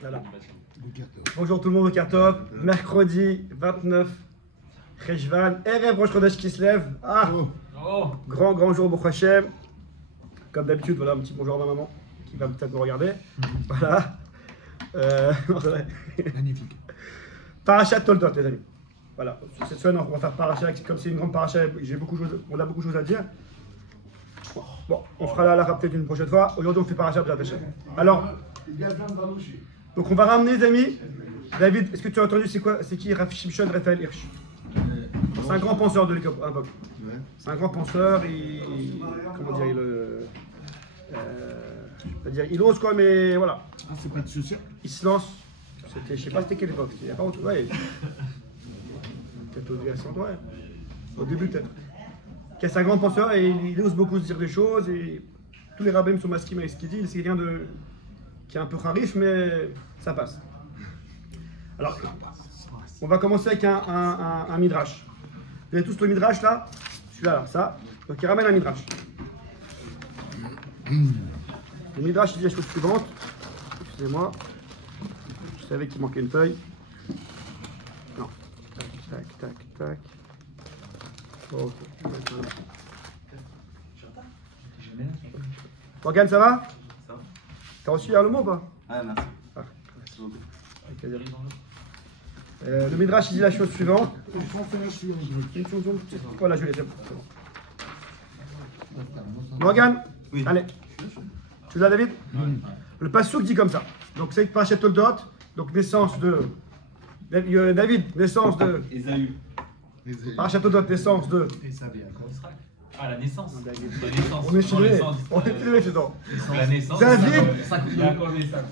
Voilà. Bonjour tout le monde au Kartov. Mercredi 29 Cheshvan, Erev Rosh Chodesh qui se lève. Ah, grand jour Baruch Hashem. Comme d'habitude, voilà un petit bonjour à ma maman qui va peut-être me regarder. Voilà. Non, c'est vrai. Magnifique. Parachat Toldot, les amis. Voilà. Cette semaine, on va faire Parachat. Comme c'est une grande Parachat, on a beaucoup de choses à dire. Bon, on fera la halakha peut-être une prochaine fois. Aujourd'hui, on fait Parachat de la Hashem. Alors, donc on va ramener, les amis. David, est-ce que tu as entendu c'est quoi? C'est qui Rav Shimshon Raphaël Hirsch? C'est un grand penseur de l'époque. C'est un grand penseur. Comment dire, je vais pas dire il ose quoi, mais voilà. Ah, c'est pas de souci. Il se lance. C'était, je sais pas c'était quelle époque. Il n'y a pas autre. Ouais. Peut-être au début peut-être. C'est un grand penseur et il ose beaucoup se dire des choses et tous les rabbins sont masqués avec ce qu'il dit. C'est quelqu'un qui est un peu kharif, mais ça passe. Alors, on va commencer avec un midrash. Vous avez tous le midrash là? Celui-là, là, ça. Donc il ramène un midrash. Le midrash il dit la chose suivante. Excusez-moi. Je savais qu'il manquait une feuille. Non. Tac. Ok. Morgane, ça va? Ça va. T'as reçu le mot ou pas? Ah, merci. Ah, merci beaucoup. Avec plaisir. Le Midrash il dit la chose suivante. Voilà, je l'ai, c'est bon. Morgane, oui. Allez. Tu l'as, David? Oui. Le passouk dit comme ça. Donc c'est Parashat Toldot, donc naissance de David, naissance de Ésaü. Parashat Toldot, naissance de Ah, la naissance. On est filmé, c'est bon. La naissance. David, Yaakov et Esav.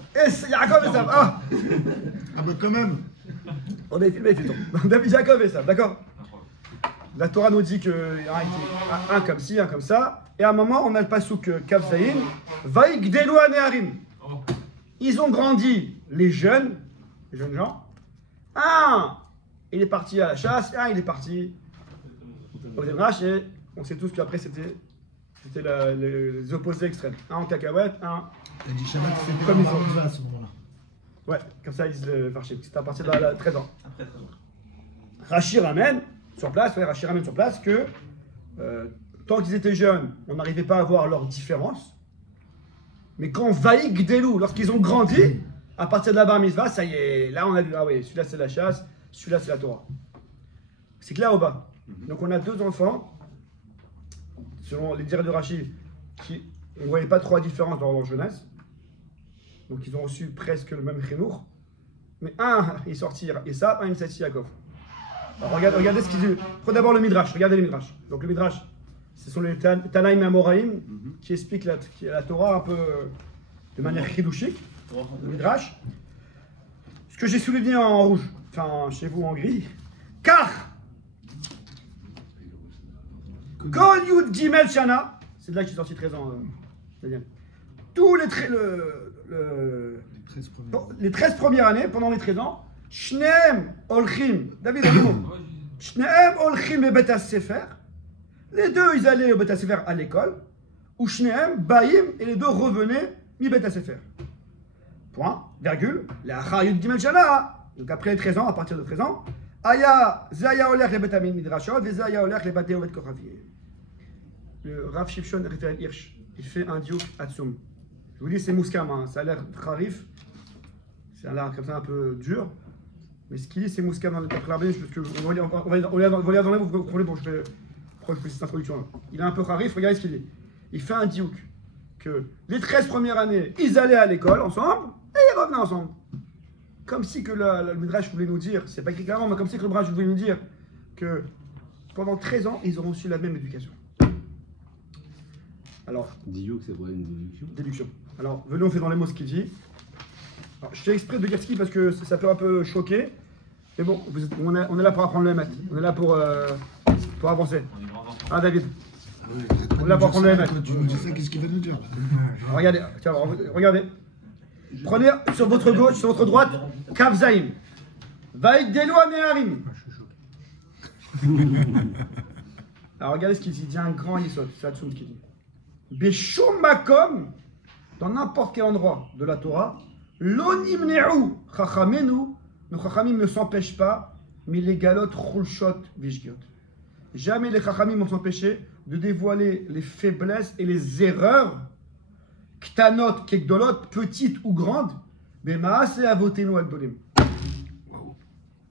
Yaakov et Esav. Ah, bah quand même. on est filmé, c'est bon. David, Yaakov et Esav, d'accord? La Torah nous dit que un comme ci, un comme ça. Et à un moment, on a le passouk Kav Zayin, Vaïgdelu Neharim. Ils ont grandi, les jeunes gens. Un, il est parti à la chasse, un, il est parti au démarrage, et on sait tous qu'après c'était les opposés extrêmes. Un en cacahuète, un Il dit Shabbat, c'est comme il pas faut. à ce moment-là. Ouais, comme ça ils disent le farché. C'était à partir de 13 ans. Rachi ramène sur place, que tant qu'ils étaient jeunes, on n'arrivait pas à voir leurs différences. Mais quand Vaïgdelu, lorsqu'ils ont grandi, à partir de la bar mitzvah, ça y est, là on a vu, ah oui, celui-là c'est la chasse, celui-là c'est la Torah. C'est clair ou pas? Donc on a deux enfants, selon les dires de Rachi, qui on ne voyait pas trop la différence dans leur jeunesse. Donc ils ont reçu presque le même chinour. Mais un est sorti et ça, un est sorti Yaakov. Alors regardez ce qu'il dit. Prenez d'abord le Midrash, regardez le Midrash. Donc le Midrash, ce sont les Tanaïm Amoraïm qui expliquent la Torah un peu de manière chidouchique. Le Midrash. Ce que j'ai souligné en rouge, enfin chez vous en gris. Car Kol Yud Gimel Shana, c'est de là que je suis sorti 13 ans. Tous les 13 premières années, pendant les 13 ans, Shneem Olchim, David, Shneem Olchim et Bet Sefer, les deux ils allaient au Bet Sefer à l'école, ou Shneem Baïm, et les deux revenaient mi Bet Sefer. Point, virgule, la Chayut Gimel Shana, donc après les 13 ans, à partir de 13 ans, Aya, Zaya Olech les Betamin Midrashot, et Zaya Olech les Baté Ovet Kochavi. Le Rav Shimshon Raphaël Hirsch, il fait un diouk Atsum. Je vous dis, c'est Mouskam, hein. Ça a l'air kharif, ça a l'air comme ça un peu dur, mais ce qu'il dit, c'est Mouskam dans le Taklarbin, parce qu'on va lire dans les mots, vous comprenez pourquoi je fais cette introduction là. Il est un peu kharif, regardez ce qu'il dit. Il fait un diouk que les 13 premières années, ils allaient à l'école ensemble et ils revenaient ensemble. Comme si que le Midrash voulait nous dire, c'est pas écrit clairement, mais comme si que le Midrash voulait nous dire que pendant 13 ans, ils ont reçu la même éducation. Alors, Diouk, c'est quoi une déduction? Déduction. Alors, venez, on fait dans les mots ce qu'il dit. Alors, je fais exprès de dire ce qu'il parce que ça peut un peu choquer. Mais bon, on est là pour apprendre le Hémet. On est là pour avancer. Ah, David. On est là pour apprendre le Hémet. Tu nous dis ça, qu'est-ce qu'il va nous dire? Regardez, tiens, regardez. Prenez sur votre gauche, sur votre droite, Kav Zayin. Vaïgdelu Neharim. Alors, regardez ce qu'il dit. Il dit un grand yisod. C'est Hatsoum qui dit. Beshum Makom, dans n'importe quel endroit de la Torah, L'onimne'u chachamenu, nos chachamim ne s'empêchent pas, mais les galotes chulshot vishgiot. Jamais les chachamim vont s'empêcher de dévoiler les faiblesses et les erreurs, ktanot, kekdolot, petites ou grandes, mais maase avotenu agdolim.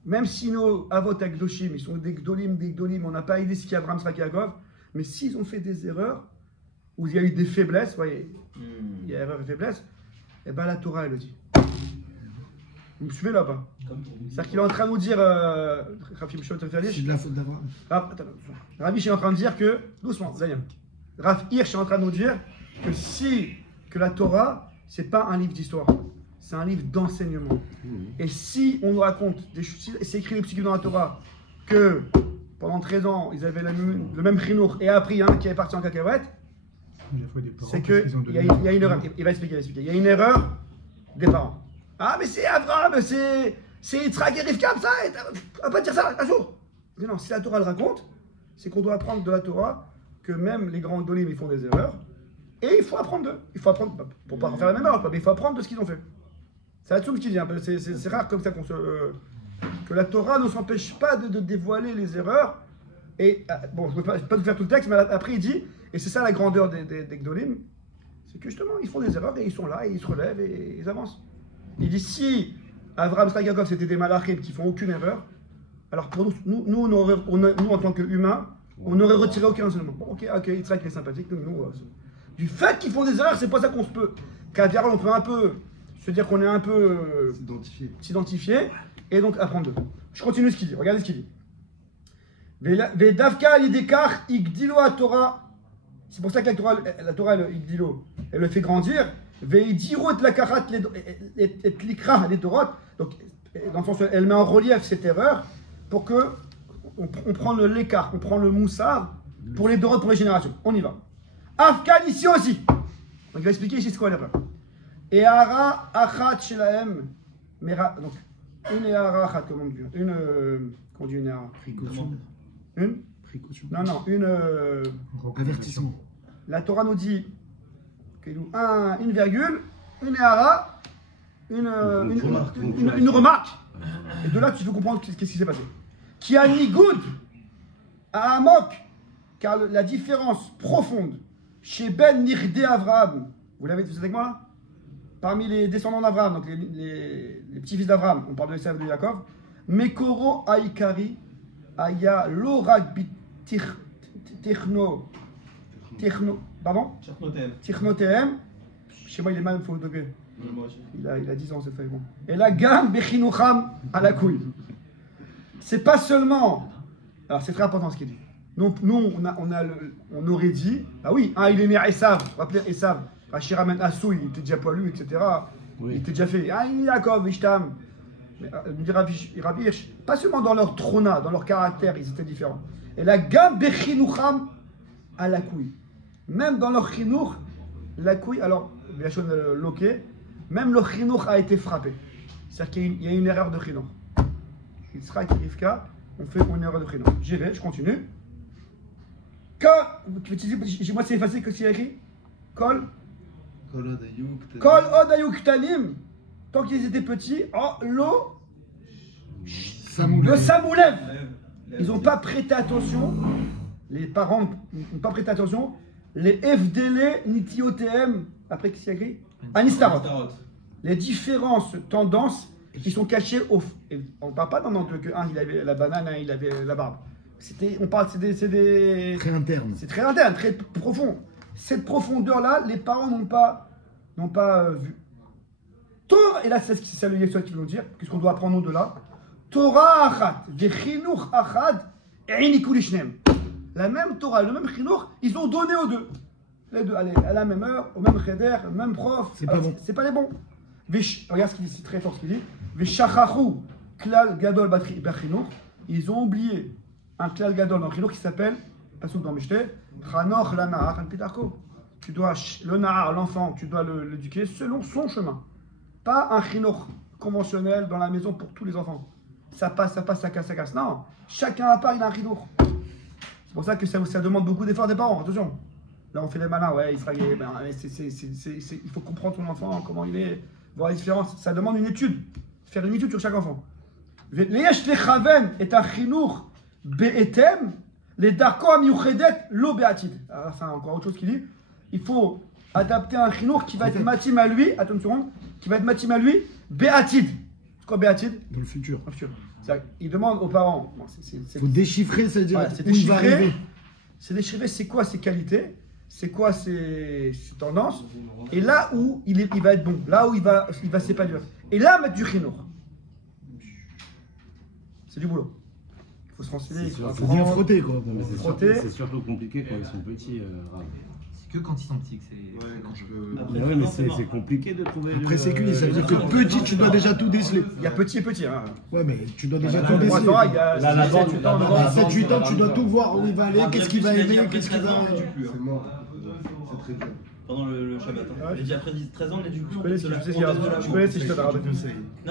Même si nos avot agdoshim, ils sont des gdolim, on n'a pas idée ce qu'il y a Abraham, Yitzhak, Yaakov, mais s'ils ont fait des erreurs, où il y a eu des faiblesses, vous voyez, il y a erreur et faiblesse, et bien la Torah, elle le dit. Vous me suivez là-bas? C'est-à-dire qu'il est en train de nous dire, Rafi Mishot, C'est de la faute d'Abraham. Rabbi est en train de dire que, doucement, Rav Hirsch est en train de nous dire que que la Torah, c'est pas un livre d'histoire, c'est un livre d'enseignement. Et si on nous raconte, c'est écrit dans la Torah, que pendant 13 ans, ils avaient le même chinour, et après, il y en a un qui est parti en cacahuète, c'est qu'il y a une erreur. Il va expliquer. Il y a une erreur des parents. Ah, mais c'est Abraham, c'est Yitzhak et Rivka, ça, on va pas dire ça un jour. Mais non, si la Torah le raconte, c'est qu'on doit apprendre de la Torah que même les grands dolim, ils font des erreurs, et il faut apprendre d'eux. Il faut apprendre, pour pas faire la même erreur, mais il faut apprendre de ce qu'ils ont fait. C'est la Tzoum qui dit, c'est rare comme ça que la Torah ne s'empêche pas de dévoiler les erreurs. Et bon, je ne vais pas faire tout le texte, mais après il dit, et c'est ça la grandeur des Gdolim, c'est que justement, ils font des erreurs et ils sont là, et ils se relèvent et ils avancent. Il dit, si Avraham, Yitzhak, Yaakov, c'était des malachim qui font aucune erreur, alors pour nous en tant qu'humains, on n'aurait retiré aucun enseignement. Bon, ok, Yitzhak il est sympathique, du fait qu'ils font des erreurs, c'est pas ça qu'on se peut. Car on peut un peu se dire qu'on est un peu s'identifier et donc apprendre d'eux. Je continue ce qu'il dit, regardez ce qu'il dit. Vedavka l'idekar igdilo à Torah. C'est pour ça que la Torah elle le fait grandir. Veidiro et lakarat et likra les Torot. Donc, dans le sens où elle met en relief cette erreur pour que on prend l'écart, on prend le moussard pour les Torot, pour les générations. On y va. Afkan ici aussi. Donc, il va expliquer ici c'est quoi l'erreur. Et ara achat shelahem. Donc, une ara achat, comment on dit? Comment on dit une ara? Précaution. Une? Précaution. Non, Avertissement. La Torah nous dit une virgule, une hara, une remarque. Et de là, tu veux comprendre qu'est-ce qui s'est passé. Qui a ni good à Amok, car la différence profonde chez Ben Nirdé Avraham, vous êtes avec moi là? Parmi les descendants d'Avraham, donc les petits-fils d'Avraham, on parle de Esav et de Yaakov, Mekoro Aikari, Aya Lorak Bit Techno. Pardon? Tichnotehem. Chez moi, il est mal, il faut le degré. Il a 10 ans, cette feuille. Bon. Et la gamme Bechinucham à la couille. C'est pas seulement. Alors, c'est très important ce qu'il dit. Nous, on aurait dit. Ah oui, il est né à Esav. Vous vous rappelez Esav? Rachir Amen Assou, il était déjà poilu, etc. Oui. Il était déjà fait. Il est Yaakov, Ishtam. Rabbi Hirsch, pas seulement dans leur trona, dans leur caractère, ils étaient différents. Et la gamme Bechinucham à la couille. Même dans leur chinour, la couille, alors, même le chinour a été frappé. C'est-à-dire qu'il y a une erreur de chinour. Yitzhak et Rivka ont fait une erreur de chinour. J'y vais, je continue. Moi c'est effacé que c'est écrit. Kol Odayou Ktanim. Tant qu'ils étaient petits, l'eau, le Samoulev. Ils n'ont pas prêté attention. Les parents n'ont pas prêté attention. Les FDL, Nitiotem, après qui s'y écrit Anistarot. Les différences, tendances qui sont cachées au. On ne parle pas dans que un il avait la banane, un il avait la barbe. On parle, c'est des. Très interne. C'est très interne, très profond. Cette profondeur-là, les parents n'ont pas vu. Torah, et là c'est ça le Yeshua qui veut nous dire, qu'est-ce qu'on doit apprendre nous de là. Torah achat, vechinuch achad, einikul ishnem. La même Torah, le même chinuch, ils ont donné aux deux. Les deux, allez, à la même heure, au même cheder, même prof. C'est pas bon. C'est pas les bons. Regarde ce qu'il dit, c'est très fort ce qu'il dit. Veshachachu klal gadol bachinuch. Ils ont oublié un klal gadol dans le chinuch qui s'appelle, pasuk dans Mishteh, chanoch lanahar al pitarko. Tu dois, le nahar, l'enfant, tu dois l'éduquer selon son chemin. Pas un chinuch conventionnel dans la maison pour tous les enfants. Ça passe, ça casse. Non, chacun à part, il a un chinuch. C'est pour ça que ça demande beaucoup d'efforts des parents, attention. Là on fait les malins, ouais, il faut comprendre son enfant, comment il est, voir la différence. Ça demande une étude. Faire une étude sur chaque enfant. Leyesh lechaven et un chinour be'etem, les darko amiuchedet lo be'atid. Alors, c'est encore autre chose qu'il dit. Il faut adapter un chinour qui va être matim à lui, attends une seconde, qui va être matim à lui, be'atid. C'est quoi be'atid? Dans le futur. Dans le futur. Il demande aux parents. Il faut déchiffrer, c'est-à-dire voilà, où il va arriver. C'est déchiffrer c'est quoi ses qualités, c'est quoi ses tendances, et là où il va être bon, là où il va s'épanouir. Et là, mettre du chinour. C'est du boulot. Il faut se renseigner. Il faut bien frotter, quoi. C'est surtout compliqué quand ils sont petits. C'est que quand ils sont petits que c'est. Ouais, mais c'est compliqué de trouver. Après, c'est cuit, ça veut dire que petit, tu dois déjà tout déceler. Il y a petit et petit. Hein. Ouais, mais tu dois déjà tout déceler. Il y a 7-8 ans, à 7-8 ans, tu dois tout voir où il va aller, qu'est-ce qu'il va aimer, qu'est-ce qu'il va. C'est mort. C'est très dur. Pendant le Shabbat. J'ai dit après 13 ans, on n'éduque plus. Je connais si je te drape.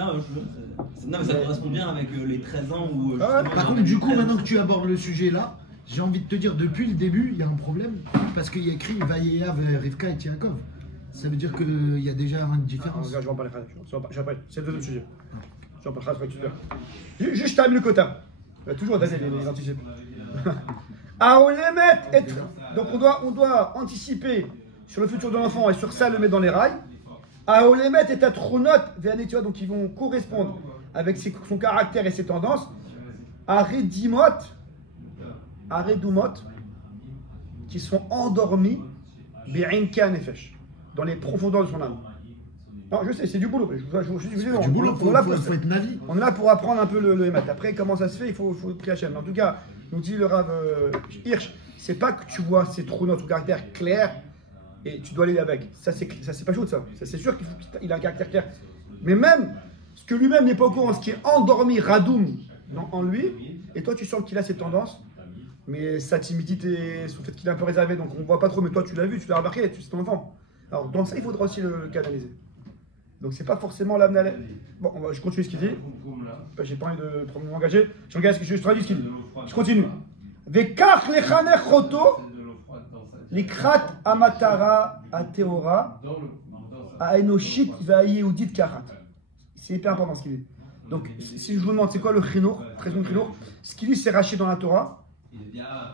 Non, mais ça correspond bien avec les 13 ans où. Par contre, du coup, maintenant que tu abordes le sujet là, j'ai envie de te dire, depuis le début, il y a un problème, parce qu'il y a écrit Vayeav, Rivka et Yaakov. Ça veut dire qu'il y a déjà une différence. Je vais en parler après. C'est le deuxième sujet. Je vais en parler après. Juste à le quota. Il va toujours donner les anticipes. Donc on doit anticiper sur le futur de l'enfant et sur ça le mettre dans les rails. Aolemet et Tatronot, donc ils vont correspondre avec son caractère et ses tendances. Aredimot, qui sont endormis dans les profondeurs de son âme. Non, je sais, c'est du boulot. Du boulot, faut être navi. On est là pour apprendre un peu le Hémat. Après, comment ça se fait, il faut prier Hachem. En tout cas, nous dit le Rav Hirsch, c'est pas que tu vois ses trous dans ton caractère clair et tu dois aller avec. Ça, c'est pas chaud, ça. C'est sûr qu'il a un caractère clair. Mais même, ce que lui-même n'est pas au courant, ce qui est endormi, radoum, en lui, et toi, tu sens qu'il a ces tendances. Mais sa timidité, son fait qu'il est un peu réservé, donc on ne voit pas trop, mais toi tu l'as vu, tu l'as remarqué, c'est ton enfant. Alors dans ça, il faudra aussi le canaliser. Donc c'est pas forcément l'amener. Bon, je continue ce qu'il dit. J'ai pas envie de trop m'engager. Je traduis ce qu'il dit. Je continue. Vekach lechanech choto, likrat amatara ateora, aenoshit vaïeudit karat. C'est hyper important ce qu'il dit. Donc si je vous demande c'est quoi le chinour, très bon chinour, ce qu'il dit c'est raché dans la Torah.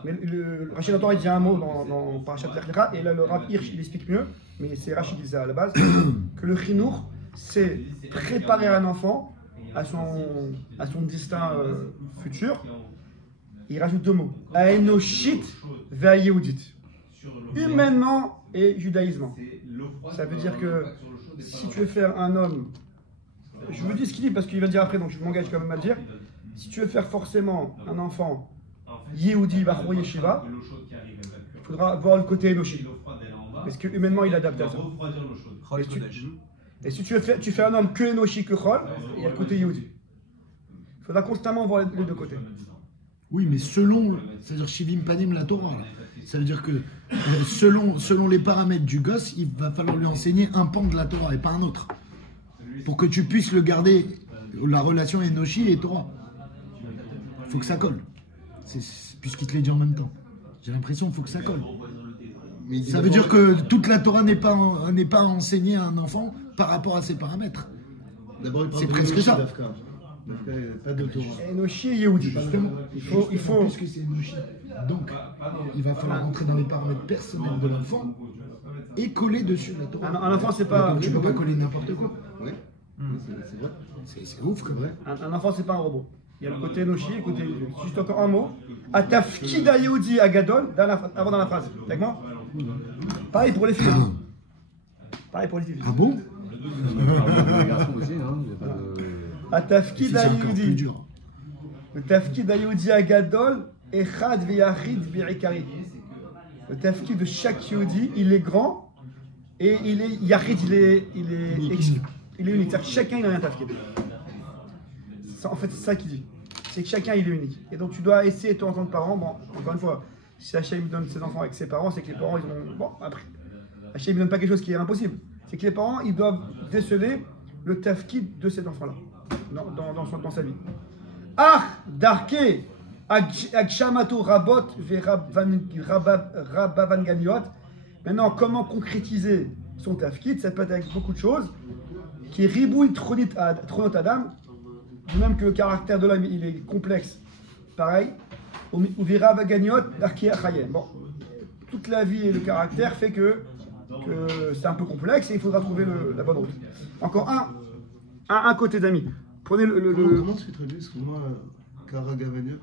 Mais le Rachid Torah il dit un mot dans Parashat Lech Lecha, et là le Rav Hirsch il explique mieux, mais c'est Rachid qui dit ça à la base, que le chinour c'est préparer un enfant à son destin futur. Il rajoute deux mots, Aenoshit ve'ayehudit, humainement et judaïsement. Ça veut dire que si tu veux faire un homme, je vous dis ce qu'il dit parce qu'il va le dire après, donc je m'engage quand même à le dire, si tu veux faire forcément un enfant Yehudi, Bachor Yeshiva, il faudra voir le côté Enoshi. Parce que humainement, il adapte à ça. Et si tu fais un homme que Enoshi, que Chol, il y a le côté Yehudi. Il faudra constamment voir les deux côtés. Oui, mais selon, c'est-à-dire Shivim Panim la Torah, là. Ça veut dire que selon les paramètres du gosse, il va falloir lui enseigner un pan de la Torah et pas un autre. Pour que tu puisses le garder, la relation Enoshi et Torah. Il faut que ça colle. Puisqu'il te l'a dit en même temps. J'ai l'impression qu'il faut que ça colle. Ça veut dire que toute la Torah n'est pas enseignée à un enfant par rapport à ses paramètres. C'est presque ça. Pas de Torah. Enoshi et Yehudi. Il faut. Puisque c'est Enoshi. Donc, il va falloir rentrer dans les paramètres personnels de l'enfant et coller dessus la Torah. Un enfant, c'est pas. Tu peux pas coller n'importe quoi. Oui, c'est vrai. C'est ouf comme vrai. Un enfant, c'est pas un robot. Il y a le côté Enoshi et le côté Yehudi. Juste encore un mot. Atafkida Yehudi Agadol, avant dans la phrase. Avec moi. Pareil pour les filles. Ah bon? Atafkid Ayudi. Le tafkid Ayudi Agadol, Echad Veyachid Birikari. Le tafkid de chaque Yehudi, il est grand et il est Yachid, il est unique. C'est-à-dire que chacun il a un tafkid. En fait, c'est ça qu'il dit. C'est que chacun il est unique. Et donc tu dois essayer, toi en tant que parent, bon, encore une fois, si Hachem donne ses enfants avec ses parents, c'est que les parents ils ont. Bon, après, Hachem ne donne pas quelque chose qui est impossible. C'est que les parents ils doivent déceler le tafkid de cet enfant-là dans sa vie. Ah, darke, agshamato rabot rabavan ganiot. Maintenant, comment concrétiser son tafkid? Ça peut être avec beaucoup de choses. qui est Riboui Tronot Adam, de même que le caractère de l'homme il est complexe. Pareil, ou Vira Baganyot d'Arkia Chayem. Bon, toute la vie et le caractère fait que c'est un peu complexe et il faudra trouver la bonne route. Encore un côté d'amis. Prenez Comment tu traduis, excuse-moi, Karagavania?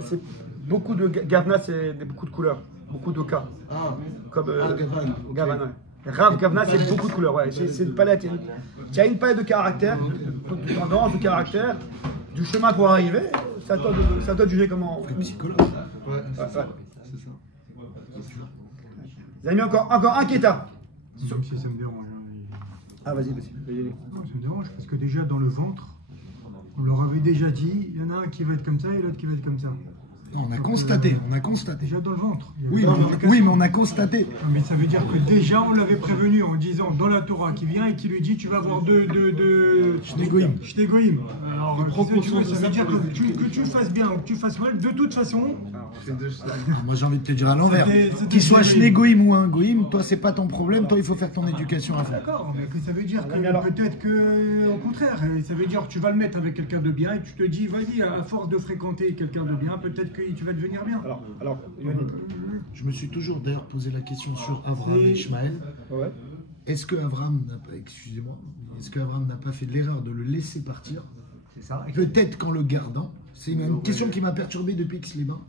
c'est beaucoup de Gavna, c'est beaucoup de couleurs, beaucoup de cas. Ah, Comme Gavan. Gavan, ouais. Rav Gavna, c'est beaucoup de couleurs, ouais. C'est une palette. Tu as une palette de caractère, de tendance, de caractère, du chemin pour arriver. C'est à toi de juger comment. Psychologue. Ouais, c'est Ouais, ça. ouais. C'est ça. Vous avez mis encore un Kéta. Même si ça me dérange. Ah, vas-y. Non, ça me dérange parce que déjà dans le ventre, on leur avait déjà dit, il y en a un qui va être comme ça et l'autre qui va être comme ça. Non, on a constaté. Déjà dans le ventre. Oui, mais on a constaté. Non, mais ça veut dire que déjà on l'avait prévenu en disant dans la Torah qui vient et qui lui dit tu vas avoir deux Shnegoïm. Shnegoïm. Alors qu'est-ce que tu veux, ça veut dire que tu fasses bien ou que tu fasses mal, de toute façon. Moi j'ai envie de te dire à l'envers. C'était Qu'il soit terrible. Shnegoïm ou un Goïm, toi c'est pas ton problème, toi il faut faire ton éducation à fond. D'accord, mais que ça veut dire que mais alors- peut-être que au contraire, ça veut dire que tu vas le mettre avec quelqu'un de bien et tu te dis vas-y, à force de fréquenter quelqu'un de bien, peut-être que tu vas devenir bien. Alors, Yoni. Je me suis toujours d'ailleurs posé la question sur Abraham et Ishmaël. Ouais. Est-ce que Abraham n'a pas, excusez-moi, est-ce que Abraham n'a pas fait l'erreur de le laisser partir? C'est ça. Peut-être qu'en le gardant, c'est une question qui m'a perturbé depuis Aix-les-Bains.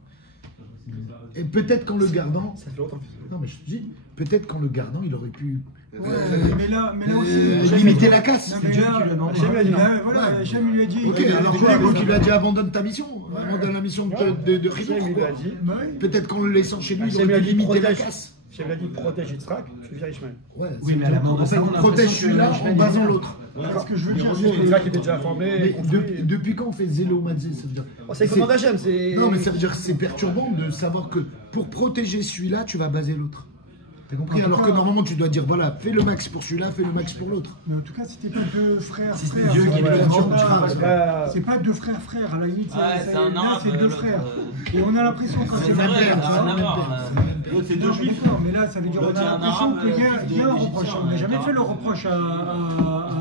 Et peut-être qu'en le gardant, Ça fait longtemps. non mais je te dis, peut-être qu'en le gardant, il aurait pu Ouais, mais là aussi. limiter la casse. Non, mais là, Hachem lui a dit non. là, voilà, Hachem lui a dit. Ok, alors quoi, donc il lui a dit abandonne ta mission, abandonne la mission de Hachem Ridou. lui a dit. Bah oui. Peut-être qu'en le laissant chez lui, il Hachem lui aurait a pu dit limiter la protège. casse. Hachem lui a dit protège Yitzhak, tu viens Ishmael. Ouais, Oui, mais à la mort de en fait, Sarah, on a protège l'impression que celui-là en Ishmael basant vient. l'autre. Voilà ce que je veux dire. Yitzhak était déjà formé. Mais construit. depuis quand on fait zélo mazé, ça veut dire C'est le commandant d'Hachem, c'est. Non, mais ça veut dire que c'est perturbant de savoir que pour protéger celui-là, tu vas baser l'autre. T'as compris? En tout Alors cas, que normalement, tu dois dire voilà, fais le max pour celui-là, fais le max pour l'autre. Mais en tout cas, c'était pas deux frères. Si c'était frères, Dieu ça qui veut le dire demande, pas- tu C'est pas deux frères frères, à la limite, Ouais, c'est un là, arabe, c'est deux l'autre, frères. Et on a l'impression quand C'est c'est vrai, même père, ça ça. n'a rien à voir. L'autre, c'est deux Non, juifs. d'accord, mais là, ça veut dire L'autre, qu'on a c'est un l'impression arabe, qu'il y a un égyptien, reproche. On n'a jamais fait le reproche à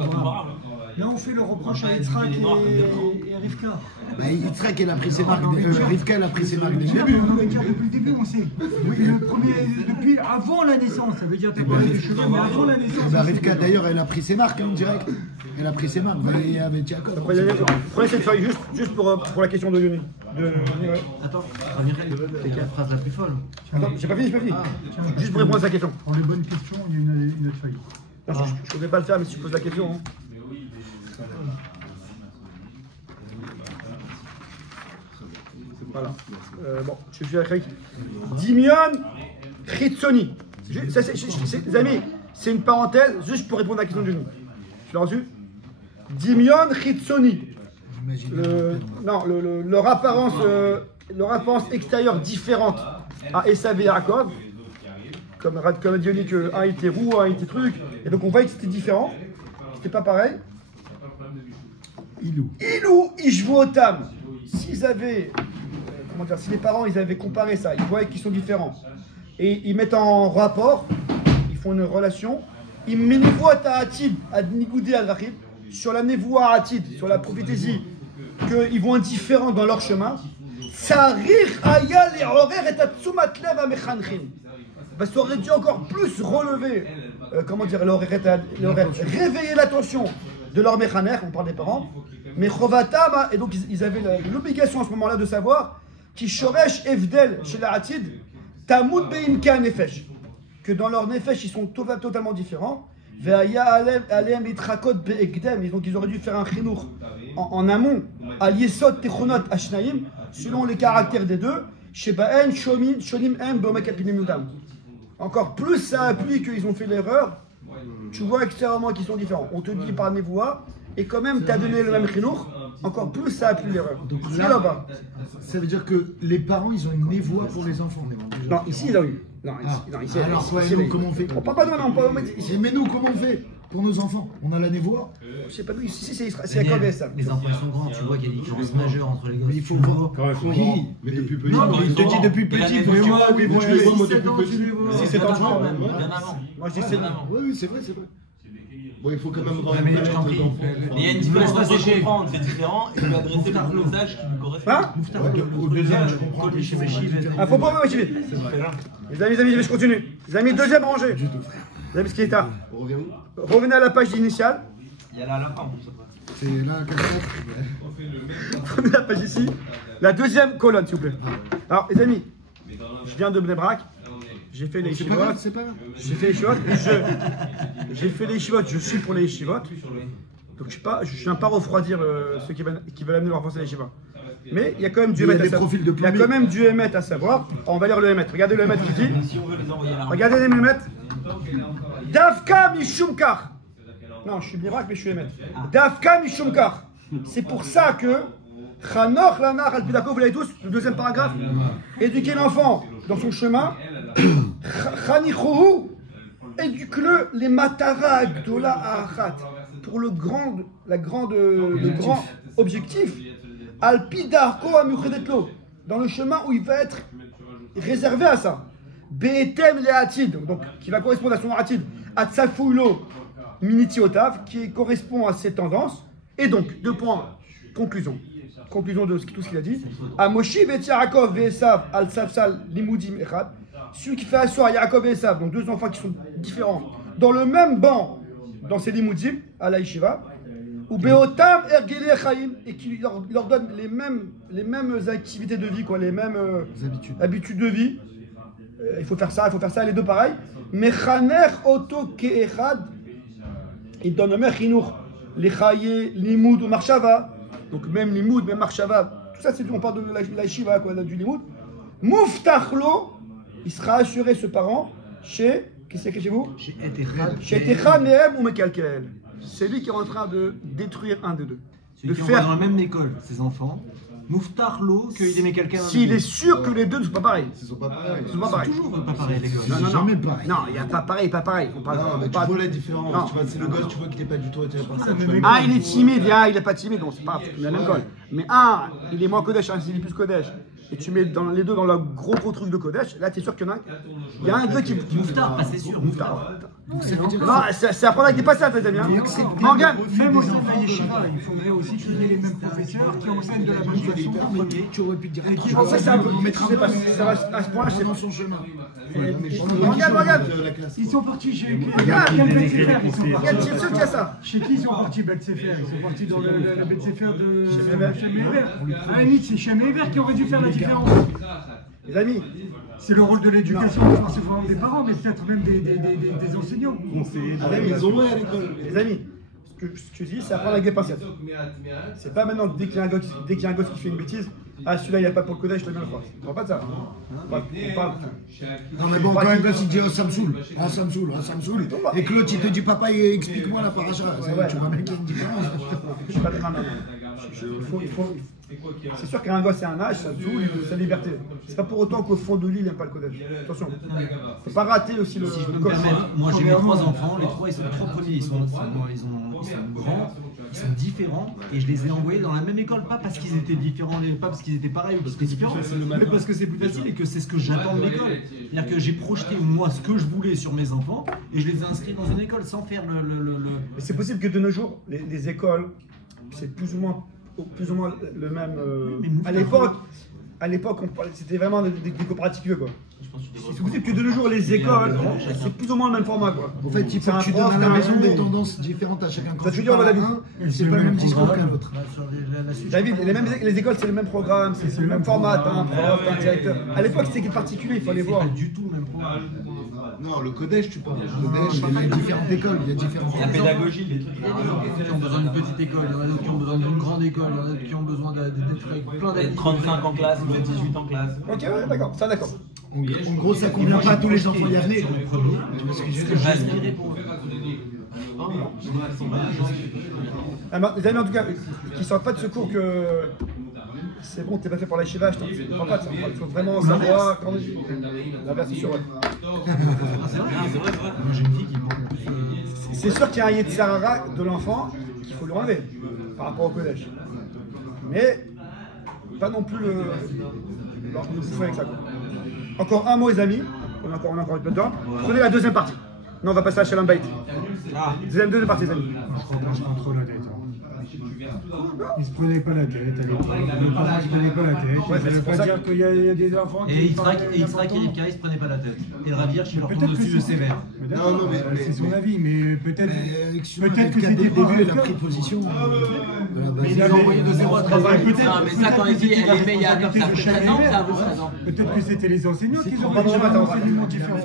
Abraham. Là, on fait le reproche à Yitzhak et Rivka. Bah, Yitzhak, elle a pris ses marques, Rivka, elle a pris ses marques dès le Tiens, début. on va dire depuis le début, on sait. Depuis avant la naissance, ça veut dire que t'as parlé des cheveux, mais avant la naissance. Bah, on sait Rivka, que- d'ailleurs, elle a pris ses marques, hein, direct. Elle a pris ses marques. Et avec Jacob. Prenez cette feuille juste pour la question de Yoni. Ouais. Attends, c'est la phrase la plus folle. Attends, j'ai pas fini. Juste pour répondre à sa question. Pour les bonnes questions, il y a une autre feuille. Non, je ne pouvais pas le faire, mais si je pose la question. Hein. Voilà. Bon, je suis avec Dimion Ritsoni. Les amis, c'est une parenthèse juste pour répondre à la question de Johnny. Tu l'as reçu? Dimion Ritsoni. Leur apparence extérieure différente à Esav et Yaakov. Comme a dit Yoni qu'un était roux, un était truc. Et donc on voyait que c'était différent. C'était pas pareil. Ilou, Ishvotam. S'ils avaient. Comment dire, si les parents ils avaient comparé ça, ils voyaient qu'ils sont différents. Et ils mettent en rapport, ils font une relation. Ils ménévoient à Atid, à Nigoudé à Drachim, sur la névoie à Atid, sur la prophétie, qu'ils vont être différents dans leur chemin. Sarir Ayal et Horer et Atsumat Lev Amechanchin. Bah, ça aurait dû encore plus relever, réveiller l'attention de leur méchaner, on parle des parents, mais Chovatam, et donc ils avaient l'obligation à ce moment-là de savoir qui Shoresh Evdel chez la Hatid, Tamud Beimka Nefesh, que dans leur Nefesh ils sont totalement différents, Veaya Alem Itrakot Beekdem, et donc ils auraient dû faire un chinour en amont, à Yesod Techonot Ashnaim, selon les caractères des deux, Shebaen Shonim Em Bomakapinim Yudam. Encore plus ça appuie qu'ils ont fait l'erreur. Tu vois extérieurement qu'ils sont différents. On te dit par Nevoa, et quand même tu as donné le même chinour. Encore plus ça appuie l'erreur. Donc C'est là, là-bas. ça veut dire que les parents, ils ont une névoie pour les enfants. Non, ici ils ont eu. Non, ici, Alors, ici, quoi, ici, nous, ici. comment on fait? On parle pas de maintenant, on parle ici. Mais nous, comment on fait pour nos enfants? On a la névoie? Je sais pas, ici c'est Daniel, Jacob et ça. les enfants ils sont grands, tu vois qu'il y a des différences majeures entre les gosses. Mais il faut Tu le voir. vois. Oui, Mais depuis petit. Non, il te dit depuis Mais la petit. névoie, tu vois, oui, moi, bon, je les vois, moi, Si, depuis c'est petit. quand tu les vois. Si, c'est Bien en avant, même. bien avant. Moi je dis c'est Bien avant. Oui, c'est vrai, c'est vrai. Bon, il faut quand même avoir Ouais, une mais palette je t'en prie, d'enfants. Mais il y a une Je vous laisse différence pas entre sécher. comprendre, c'est différent, et lui adresser le message qui lui correspond. Hein Au deuxième, je comprends. Ah, faut pas chiver. Les amis, je continue. Les amis, deuxième rangée. Les amis, ce qui est tard. On revient où? Revenez à la page initiale. Il y a là à la fin. C'est là, comme ça. Prenez la page ici. La deuxième colonne, s'il vous plaît. Alors, les amis, je viens de Bnebrak. J'ai fait les C'est pas shivot. grave, c'est pas grave. J'ai fait les shivot. J'ai fait les shivot. Je suis pour les shivot. Donc, je viens pas refroidir ceux qui veulent amener leur enfant à les shivot. Mais il y a quand même du Il y a émet à des savoir. profils de Il y a plombiers. quand même du émet à savoir. On va lire le émet. Regardez le émet qui dit. Si on veut les envoyer là. Regardez les émet. Davka mishumkar. Non, je suis Bnebrak, mais je suis émet. Davka mishumkar. C'est pour ça que Chanoch lanar al pidako, vous l'avez tous, le deuxième paragraphe. Éduquer l'enfant dans son chemin. Chanichohu, éduque-le les matarag de la achat pour le grand objectif. Al pidarko amuchedetlo, dans le chemin où il va être réservé à ça. Be'etem le'atid, donc qui va correspondre à son atid. Atzafoulo miniti otav, qui correspond à ses tendances. Et donc, 2 points, conclusion de tout ce qu'il a dit. À Moshe et Yaakov et Esav al safsal limoudim echad, celui qui fait asseoir Yaakov et Esav, donc 2 enfants qui sont différents, dans le même banc, dans ces limoudim, à la yeshiva, ou beotam ergele chaim, et qui leur donne les mêmes activités de vie, quoi, les mêmes habitudes de vie. Il faut faire ça, les deux pareils. Mechaner oto keechad, il donne le même chinour, les chaye, limoud ou marshava. Donc même limoud, même marshava, tout ça c'est on parle de la yeshiva, quoi, du limoud. Muftachlo, il sera assuré ce parent chez, qui c'est que chez vous? Chez Etechad. Chez Etechad Nehem ou Mekalkel. C'est lui qui est en train de détruire un des deux. Celui qui envoie dans la même école, ses enfants. Mouftarlo, qu'il aimait quelqu'un. S'il est sûr que les deux ne sont pas pareils. Ils sont pas pareils. Ils sont pas pareils. Toujours pas pareil, les gars. Non, jamais pareil. Non, il n'y a pas pareil, pas pareil. On parle, Non, on mais tu parle- vois la différence. Non. Tu vois, c'est le gosse, tu vois qu'il est pas du tout attiré par ça. Ah, tu mais vois, Ah, il est timide, il n'est pas timide, donc c'est pas la même école. Mais un, il est moins Kodesh, un, il est plus Kodesh. Et tu mets les deux dans le gros truc de Kodesh, là tu es sûr qu'il y en a un. Il y a un d'eux qui. Mouftar, ah, c'est sûr. Mouftar. Ça veut dire Non, c'est à prendre avec des passages, les amis. Hein. Morgane. Même au sein de la yeshiva, il faudrait aussi qu'il y ait les mêmes professeurs qui enseignent de la bonne façon. tu aurais pu dire Et qui En fait, c'est un peu. on Je mettra sais pas si ça va à ce point-là, je sais dans pas. son chemin. Regarde. de la classe. Ils sont partis chez Regarde. quel Bet Sefer ils sont Regarde, partis. c'est sûr qu'il y a ça. Chez qui ils sont partis Bet Sefer? Ils sont partis dans le Bet Sefer de Chez Mever. À la limite, c'est chez Mever qui aurait dû faire la différence. Les amis, C'est le rôle de l'éducation, pas forcément des parents, mais peut-être même des enseignants. Ah ouais, mais ils ont ouais à l'école. les amis, ce que tu dis, c'est à prendre avec des pincettes. C'est pas maintenant dès qu'il y a un gosse qui fait une bêtise, ah celui-là il a pas pour le Kodesh, je te mets le croix. On parle pas de ça. On parle. Non mais bon, quand un gosse il dit oh ça me saoule, et que l'autre il te dit papa explique-moi la paracha, Ouais. tu vois bien qu'il y a une différence. Je suis pas non. Il faut. C'est sûr qu'un gosse c'est un âge, ça joue sa liberté. C'est pas pour autant qu'au fond de lui il n'aime pas le Kodesh. Attention, faut pas rater aussi le Si je peux me coche. permettre, moi j'ai mes 3 enfants, les 3 ils sont les 3 premiers, ils sont grands, ils sont différents, et je les ai envoyés dans la même école, pas parce qu'ils étaient différents, pas parce qu'ils étaient pareils ou parce qu'ils étaient différents, mais parce que c'est plus facile et que c'est ce que j'attends de l'école. C'est-à-dire que j'ai projeté moi ce que je voulais sur mes enfants, et je les ai inscrits dans une école sans faire le... Mais c'est possible que de nos jours, les écoles, c'est plus ou moins le même. À l'époque, c'était vraiment des coopératives quoi. C'est possible que de nos jours, les écoles, c'est plus ou moins le même format quoi. En fait, il faut que tu donnes à la maison des tendances différentes à chacun. Quand Ça te tu dit, on va parles à David. un, c'est pas le même discours qu'à l'autre. David, les écoles, c'est le même programme, c'est le même format, t'as un prof, t'as un directeur. À l'époque, c'était particulier, il fallait voir. Pas du tout le même programme. Non, le Kodesh, tu parles. Le Il Kodesh, y a différentes écoles, il y a différentes La pédagogie, des trucs. Il y en a d'autres qui ont besoin d'une petite école, il y en a d'autres qui ont besoin d'une grande école, il y en a d'autres qui ont besoin d'être avec plein d'amis. 35 en classe, ou 18 en classe. Ok, ouais, d'accord, ça d'accord. En gros, ça convient pas à tous les enfants y aller. Ce que j'aspirais pour eux. Les amis, en tout cas, qui sortent pas de ce cours que c'est bon, t'es pas fait pour la yeshiva, je t'en parle pas de ça. Il faut vraiment savoir quand l'inverse, c'est sûr. Ouais. C'est vrai, moi j'ai une fille qui est beaucoup plus. C'est sûr qu'il y a un Yetzirara de l'enfant qu'il faut lui enlever par rapport au collège. Mais pas non plus le bouffer avec ça. Quoi. Encore un mot, les amis. On a encore un peu de temps. Prenez la deuxième partie. Non, on va passer à Shalom Bayit. Deuxième partie, les amis. Je crois pas, je prends trop la tête. Ils se prenaient pas la tête à l'époque. Les parents se prenaient pas la tête. Ouais, Ça veut c'est pour pas ça dire qu'il y a des enfants qui. Et Yitzhak parlent et Rivka, ils se prenaient pas la tête. Et le Ravir, je leur tombe dessus de sévère. Non, non, mais C'est son avis, mais peut-être. Peut-être que dès le début, il a pris position. Mais il les a envoyés de 0 à 13 ans. Non, mais ça, quand il dit elle aimait Yaakov, ça fait 13 ans, ça vaut 13 ans. Peut-être que c'était les enseignants qui ont Pardon, un attends, enseignement différent.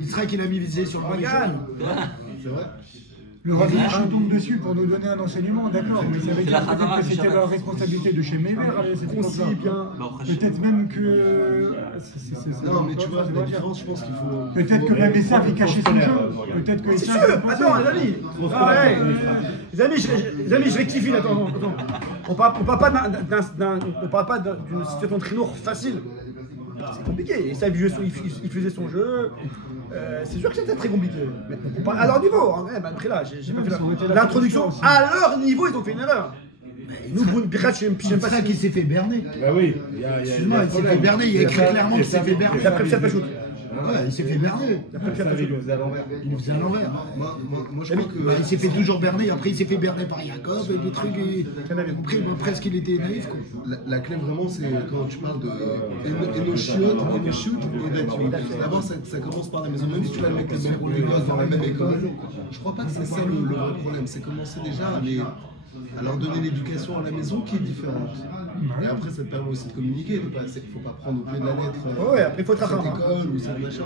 Il sera qu'il a mis visé sur le Regarde. c'est vrai. Le Ravir tombe dessus pour nous donner un enseignement, d'accord, mais ça veut dire peut-être que c'était la responsabilité de chez Méver à cette époque-là. Peut-être même que. Non, mais tu vois, la différence, je pense qu'il faut. Peut-être que même Esav il cachait son jeu. Peut-être que C'est Esav. sûr. Attends, les amis. Les amis, je rectifie. Attends. On parle pas d'une situation de trinour facile. C'est compliqué. Et ça, il faisait son jeu. C'est sûr que c'était très compliqué. Mais on parle à leur niveau. Hein. Après là, j'ai pas fait l'introduction. À leur niveau, ils ont fait une erreur. Nous, Brune Pirat, j'aime pas ça qui s'est fait berner. Bah oui. Excuse-moi, il s'est fait berner. Il y a écrit clairement qu'il s'est fait berner. Il a pris le shoot. Ouais, il s'est fait berner. Il le faisait à l'envers. Il le faisait à l'envers. Moi, je crois que. Bah, il s'est fait toujours berner. Après, il s'est fait berner par Jacob et des trucs. Après, presque, il était naïf. Quoi. La clé vraiment, c'est quand tu parles de Enochiot et Datio. D'abord, ça commence par la maison. Même si tu vas mettre les mêmes les gosses dans la même école, je crois pas que c'est ça le vrai problème. C'est commencer déjà à leur donner l'éducation à la maison qui est différente. Et après, ça te permet aussi de communiquer. Il ne faut pas prendre au pied de la lettre Ouais, après, il faut être cette attentif. école ou cette machin.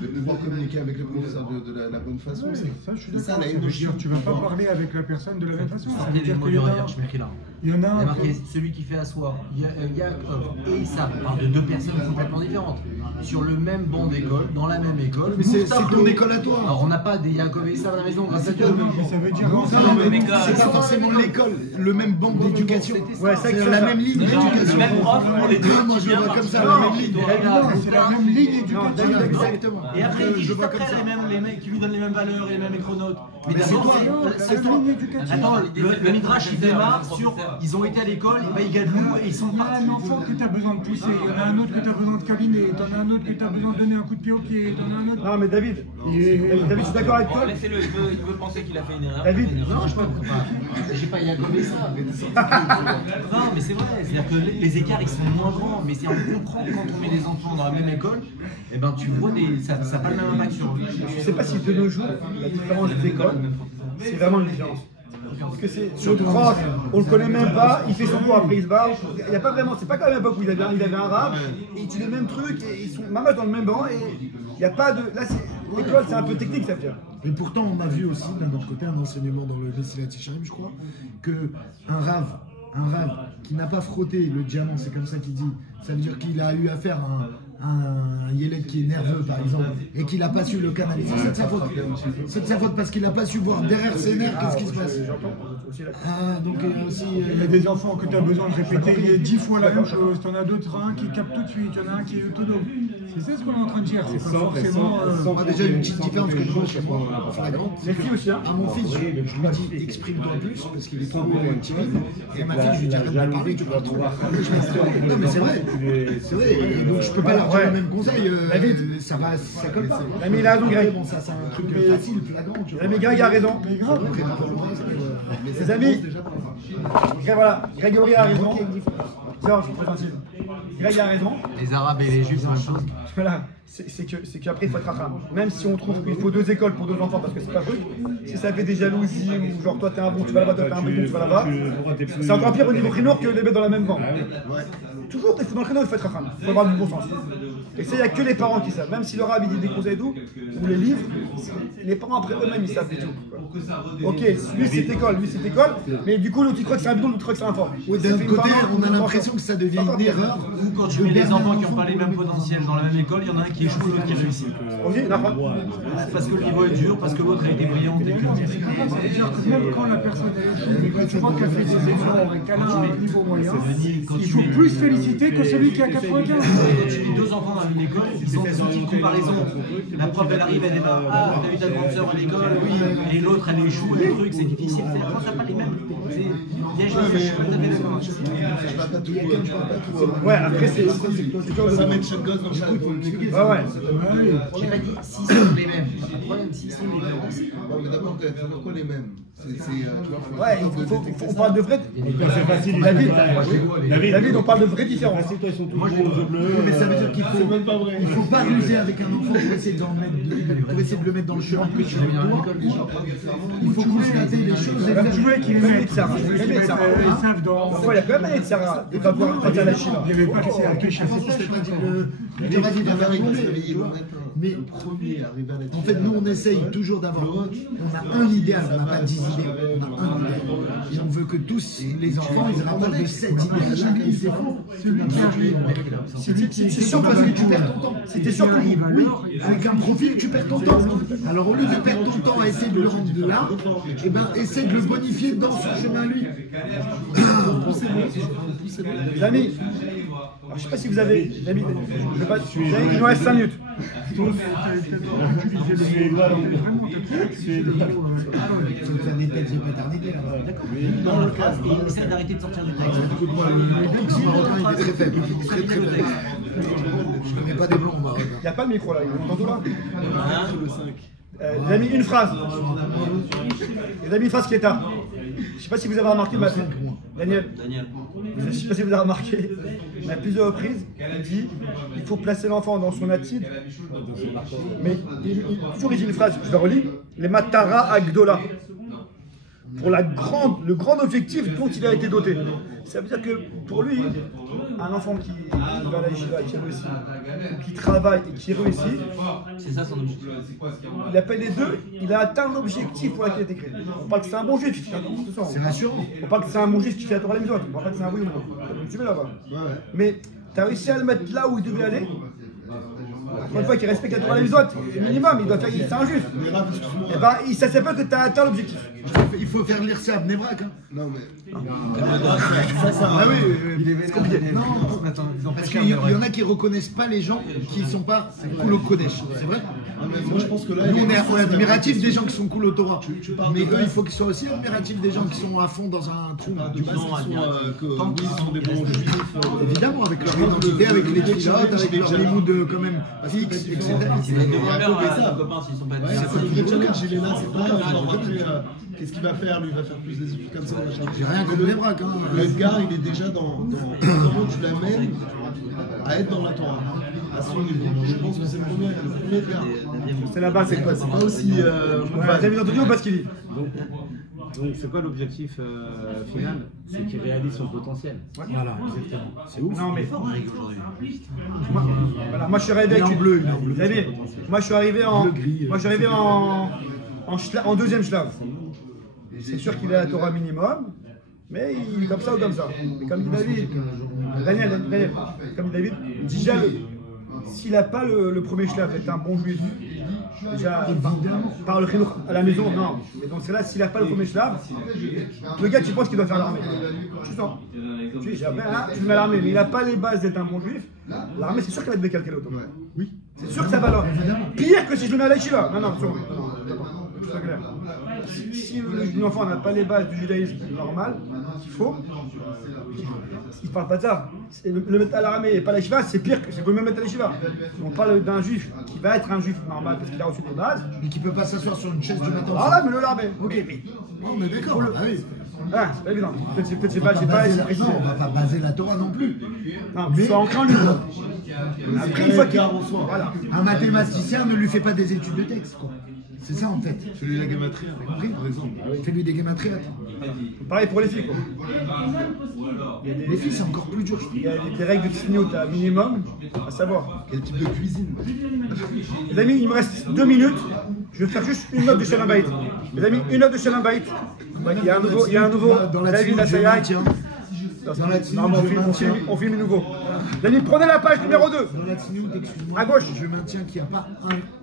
De pouvoir communiquer avec les professeurs de la bonne façon. Ça, je suis C'est ça, d'accord. la Ça veut dire, Enochiot. tu vas pas parler avec la personne de la même façon. Ça veut C'était les dire mots qu'il du y en a Ravir, un. je m'écris là. Il y en a Il y a un. marqué celui qui fait asseoir Yaakov et Issa, on parle de deux personnes complètement différentes, sur le même banc d'école, dans la même école. Mais c'est Moustapha. ton école à toi. Alors on n'a pas des Yaakov et Issa à la maison, grâce à Dieu. Mais ça veut dire. Non, mais c'est pas forcément l'école, le même banc d'éducation. Ouais, C'est la même ligne d'éducation. Le même prof pour les deux. Moi, je le vois comme ça, Non, la même ligne. Non, c'est la même ligne éducative. Exactement. Et après, il dit Je juste vois comme après ça. les mecs qui lui donnent les mêmes valeurs et les mêmes micronotes. Mais Mais c'est d'abord, toi, C'est la ligne éducative. Attends, le Midrash il démarre sur ils ont été à l'école, et ben ils gadlou et ils sont Il y a partis. un enfant que tu as besoin de pousser, il y en a un autre que tu as besoin de câliner, t'en as un autre que tu as besoin de donner un coup de pied au pied, t'en as un autre. Non, mais David, je suis d'accord avec toi. Bon, laissez-le, il veut penser qu'il a fait une erreur. David, Non, je peux pas. J'ai pas Yaakov et ça. Non, mais c'est vrai. C'est-à-dire que les écarts ils sont moins grands, mais c'est on comprend quand on met les enfants dans la même école, et ben tu vois ça n'a pas le même impact sur eux. je sais pas si de nos jours, la différence des écoles, c'est vraiment une différence. Parce que c'est sur le prof, on le connaît même pas, il fait son cours après il se barre. Il y a pas vraiment, c'est pas comme à l'époque où il avait un rap, et il dit le même truc, et ils sont maman dans le même banc, et il n'y a pas de. Là, l'école, c'est un peu technique, ça veut dire. Et pourtant, on a vu aussi, d'un autre côté, un enseignement dans le Messilat Yesharim, je crois, qu'un rave qui n'a pas frotté le diamant, c'est comme ça qu'il dit, ça veut dire qu'il a eu affaire à un Yéled qui est nerveux, par exemple, et qu'il n'a pas su le canaliser. C'est de sa faute. C'est de sa faute parce qu'il n'a pas su voir derrière ses nerfs qu'est-ce qui se passe. Ah, donc il y a aussi. Il y a des enfants que tu as besoin de répéter 10 fois la même chose, t'en as d'autres un qui capte tout de suite, il y en a un qui est autonome. C'est ça ce qu'on est en train de dire, c'est pas forcément. Moi, déjà, une petite différence que je vois chez moi, flagrante. Les filles aussi, hein. À mon fils, je lui dis exprime-toi plus parce qu'il est trop timide. Et à ma fille, je lui dis arrête de parler, tu parles trop. Non, mais c'est vrai. C'est vrai. Et donc, je peux pas leur dire le même conseil. Ça colle pas. L'ami, il a raison, Greg. Bon, ça, c'est un truc facile, flagrant. Tu vois. L'ami Greg a raison. Mais grave. Après, pour le reste, Les amis, Greg, voilà, Grégory a raison. Serge, très gentil. Greg a raison. Les Arabes et les Juifs, c'est la même chose. Voilà, c'est qu'après il faut être rachat. Même si on trouve qu'il faut 2 écoles pour 2 enfants parce que c'est pas truc, si ça fait des jalousies ou genre toi t'es un bon, tu vas là-bas, toi t'es un bon, tu vas là-bas, c'est encore pire au niveau chinois que les mettre dans la même banque. Toujours, dans le chinois, il faut être rachat. Il faut avoir du bon sens. Et ça, il n'y a que les parents qui savent. Même si le rab il dit des conseils et tout, ou les livres, les parents après eux-mêmes ils savent des tout. Ok, lui c'est école, mais du coup l'autre il croit que c'est un bidon, l'autre croit que c'est un fort. ouais, d'un autre côté, on a l'impression que ça devient une erreur. Ou quand tu mets les enfants qui n'ont pas les mêmes potentiels dans la même école, il y en a un qui échoue et l'autre qui réussit. Ok, d'accord. Parce que le niveau est dur, parce que l'autre a été brillant. Ça veut dire que même quand la personne est échouée, quand tu vois qu'elle fait des efforts et qu'elle a un niveau moyen, il faut plus féliciter que celui qui a 95. Quand tu mets 2 enfants dans une école, ils ont des outils de comparaison. La prof elle arrive, elle est là, ah t'as vu ta grande sœur à l'école, oui, et l'autre l'autre elle échoue, des trucs, c'est difficile. Quand t'as pas les mêmes. Il y a juste Je vais pas tout. Ouais, après, c'est On va mettre chaque gosse dans chaque. Ouais. J'ai pas dit s'ils sont les mêmes. Pas de problème, s'ils sont les mêmes. Non, mais d'abord, c'est quoi les mêmes? Ouais, on parle de vrais. C'est facile. David, on parle de vraies différences. Toi, ils sont tous aux yeux bleus. Mais ça veut dire qu'il faut, il faut pas abuser avec un enfant pour essayer de le mettre dans le chemin que tu veux. Il faut constater les choses et Même faire jouer qui Même met les Sarah. Même les Sarah. ils savent dans. Parfois, il y a quand même un Sarah. Il va voir quand il y a la Chine. Il n'y avait pas que c'est avec je t'ai pas dit le travail de faire mais premier arrivé à la en fait, nous, on essaye toujours d'avoir. On a un idéal, on n'a pas 10 idées. On a un idéal. Et on veut que tous les enfants, ils rapprochent de cet idéal-là. Et c'est faux. C'est sûr parce que tu perds ton temps. C'était sûr que oui, avec un profil, tu perds ton temps. Alors, au lieu de perdre ton temps à essayer de le rendre de là, eh ben, essaie de le bonifier dans son chemin, lui. Les amis, alors, je sais pas si vous avez. Les amis, il nous reste 5 minutes. Il faut faire des textes de paternité. Dans le cas, il essaie d'arrêter de sortir du texte. Écoute-moi, le texte marocain, il est très faible. Très faible. Je ne connais pas des blancs marocains. Il n'y a pas de micro là, il est là. Les amis, une phrase. Les amis, une phrase qui est à. Je ne sais pas si vous avez remarqué, Daniel. Je ne sais pas si vous avez remarqué, mais à plusieurs reprises, il dit il faut placer l'enfant dans son attitude. Mais toujours il dit une phrase, je la relis les Matara Agdola. Pour le grand objectif dont il a été doté. Ça veut dire que pour lui, un enfant qui va à la yeshiva, qui réussit, ou qui travaille et qui réussit, C'est ça son objectif. il appelle les deux, il a atteint l'objectif pour lequel il a été créé. On parle que c'est un bon juif, C'est rassurant. on parle que c'est un bon juif qui fait la Torah à la maison, on parle pas que c'est un oui ou non. Tu veux là-bas. Mais tu as réussi à le mettre là où il devait aller. Encore une fois, qu'il respecte la Torah à la maison, minimum, il doit faire, c'est un juif. Et ben, ça s'appelle que tu as atteint l'objectif. Il faut faire l'IRSA à Bnebrak. Non, mais. Ah oui, C'est compliqué. Non, parce qu'il y en a qui reconnaissent pas les gens qui sont pas cool au Kodesh. C'est vrai. Moi, je pense que là. Nous, on est admiratifs des gens qui sont cool au Torah. Mais eux, il faut qu'ils soient aussi admiratifs des gens qui sont à fond dans un trou. Du base, ils sont des bons juifs. Évidemment, avec leur identité, avec les pilotes, avec leur limoud quand même fixe, etc. Copains, s'ils sont pas C'est le vrai challenge, il est là, c'est pas grave. Alors après, qu'est-ce qu'il va faire? Lui, il va faire plus des études comme ça. J'ai rien contre les bras, hein. Le gars, il est déjà dans comment tu l'amènes à être dans la Torah, à son niveau. Je pense que c'est le premier gars. C'est là-bas, c'est quoi? C'est pas aussi. Vous avez entendu ou pas ce qu'il dit? Donc c'est quoi l'objectif final? C'est qu'il réalise son potentiel. Voilà, exactement. C'est ouf. Non, mais. Voilà, moi je suis arrivé avec bleu. Vous savez, moi je suis arrivé en deuxième shlave. C'est sûr qu'il est à la Torah minimum, mais il est comme ça ou comme ça. Mais comme dit David, Daniel, comme dit David, déjà, s'il n'a pas le premier shlave, d'être un bon juif, déjà par le chinour à la maison, non. Mais dans ce cas-là, s'il n'a pas le premier shlave, le gars, tu penses qu'il doit faire l'armée. Tu sens. Tu dis, tu mets l'armée, mais il n'a pas les bases d'être un bon juif. L'armée, c'est sûr qu'elle va te décalquer l'auto. Oui. C'est sûr que ça va là. Pire que si je le mets à la yeshiva. Non, c'est clair. Si l'enfant n'a pas les bases du judaïsme normal, qu'il faut, il ne parle pas de ça. Le mettre à l'armée et pas à la yeshiva, c'est pire que c'est même mettre à la yeshiva. On parle d'un juif qui va être un juif normal parce qu'il a reçu des bases. Mais qui ne peut pas s'asseoir sur une chaise du matin. Ah là, mais le l'armée. Ok, mais. Non, mais d'accord. Ah oui. Ah, c'est pas évident. Peut-être c'est pas précisé. Non, on va pas baser la Torah non plus. Non, mais soit ancré en lui. Après, une fois qu'il reçoit. Voilà. Un mathématicien ne lui fait pas des études de texte, quoi. C'est ça en fait. Fais-lui la gamatria, par exemple. Fais-lui des gamatria. Pareil pour les filles, quoi. Les filles, c'est encore plus dur. Il y a des règles de tsniout à minimum à savoir. Quel type de cuisine? Les amis, il me reste 2 minutes. Je vais faire juste une note de Shalom Bayit. Les amis, une note de Shalom Bayit. Il y a un nouveau dans la David suite, Assayag. Normalement, on filme nouveau. Dani, prenez la page numéro 2. Dans la tsniout, excuse-moi, À gauche. je maintiens qu'il n'y a pas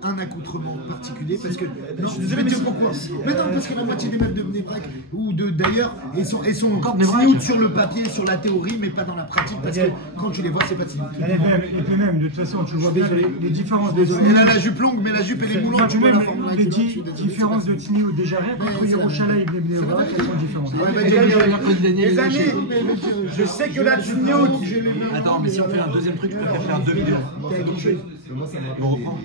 un accoutrement particulier parce que. Non, je suis désolé, mais c'est pourquoi. Mais non, parce que la moitié des meufs de Bnei Brak ou d'ailleurs, elles sont tsniout sur le papier, sur la théorie, mais pas dans la pratique parce que quand tu les vois, c'est pas tsniout. Et puis même, de toute façon, tu vois bien les différences des zones. Elle a la jupe longue, mais la jupe elle est moulante, tu vois la forme de la Les culotte, je suis désolé, différences c'est de tsniout, déjà rien contre Yerushalayim et Bnei Brak, elles sont différentes. Les amis, je sais que la tsniout. Attends, mais si on fait un deuxième truc, je préfère faire 2 vidéos. On reprend.